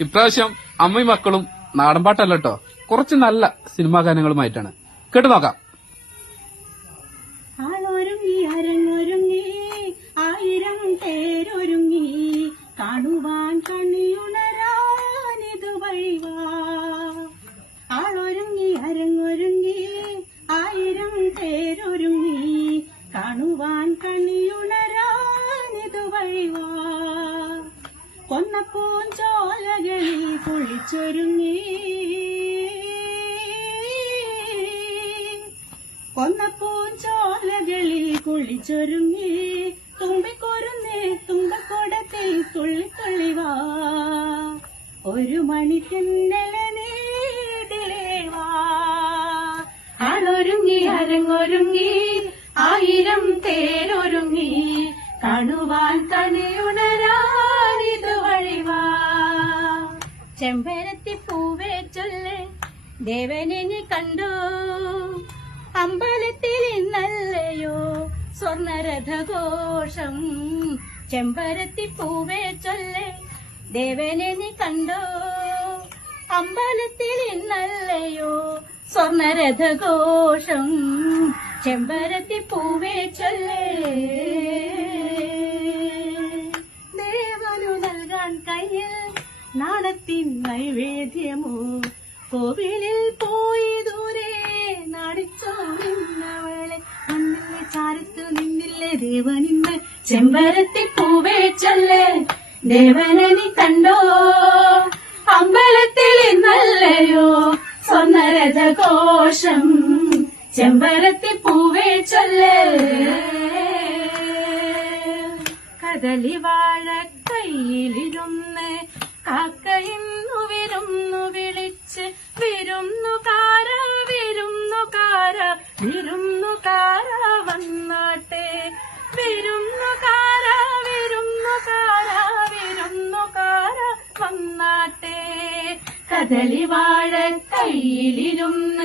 ഇപ്രാവശ്യം അമ്മയും മക്കളും നാടൻപാട്ടല്ല കേട്ടോ, കുറച്ച് നല്ല സിനിമാ ഗാനങ്ങളുമായിട്ടാണ്. കേട്ടു നോക്കാം. ആളൊരുങ്ങി അരങ്ങൊരുങ്ങി ആയിരം പേരൊരുങ്ങി കാണുവാൻ കണിയുണരാനിതു വഴിവാ. ആളൊരുങ്ങി അരങ്ങൊരുങ്ങി ആയിരം പേരൊരുങ്ങി കാണുവാൻ കണിയുണരാനിതു വഴിവാ. കൊന്നപ്പൂഞ്ചോലകളിൽ കുളിച്ചൊരുങ്ങി കൊന്നപ്പൂഞ്ചോലകളിൽ കുളിച്ചൊരുങ്ങി തുമ്പിക്കൊരുന്നേ തുമ്പക്കൊടത്തിൽ തുള്ളിത്തുള്ളിവാ. ഒരു മണിക്കെന്നലനേടിലേവാ. ആളൊരുങ്ങി അരങ്ങൊരുങ്ങി ആയിരം തേരൊരുങ്ങി കാണുവാൻ കണിയുണരാനിതു വഴിവാ. ചെമ്പരത്തി പൂവേ ചൊല്ല് ദേവനെ നീ കണ്ടു, അമ്പലത്തിൽ ഇന്നല്ലയോ സ്വർണരഥഘോഷം. ചെമ്പരത്തി പൂവേ ചൊല്ല് ദേവനെ നീ കണ്ടു, അമ്പലത്തിൽ ഇന്നല്ലയോ സ്വർണരഥഘോഷം. ചെമ്പരത്തി പൂവേ ചൊല്ല് ദേവനു നൽകാൻ കയ്യിൽ നാണത്തിൻ നൈവേദ്യമോ. കോവിലിൽ പോയി ദൂരെ നാടിച്ചോ നിന്നവളെ, മണ്ണിലെ ചാരത്തു നിന്നില്ലേ ദേവനിന്ന്. ചെമ്പരത്തി പൂവേ ചൊല്ല് ദേവനെ നീ കണ്ടോ, അമ്പലത്തിൽ ഇന്നല്ലയോ സ്വർണരഥഘോഷം. ചെമ്പരത്തി പൂവേ ചൊല്ല് കദളിവാഴ കയ്യിലിരുന്ന് കാക്കയിന്നു വിരുന്നു വിളിച്ച് വിരുന്നുകാര വിരുന്നുകാര വിരുന്നുകാര വന്നാട്ടെ. വിരുന്നുകാര വിരുന്നുകാര വിരുന്നുകാര വന്നാട്ടെ. കദളിവാഴ കയ്യിലിരുന്ന്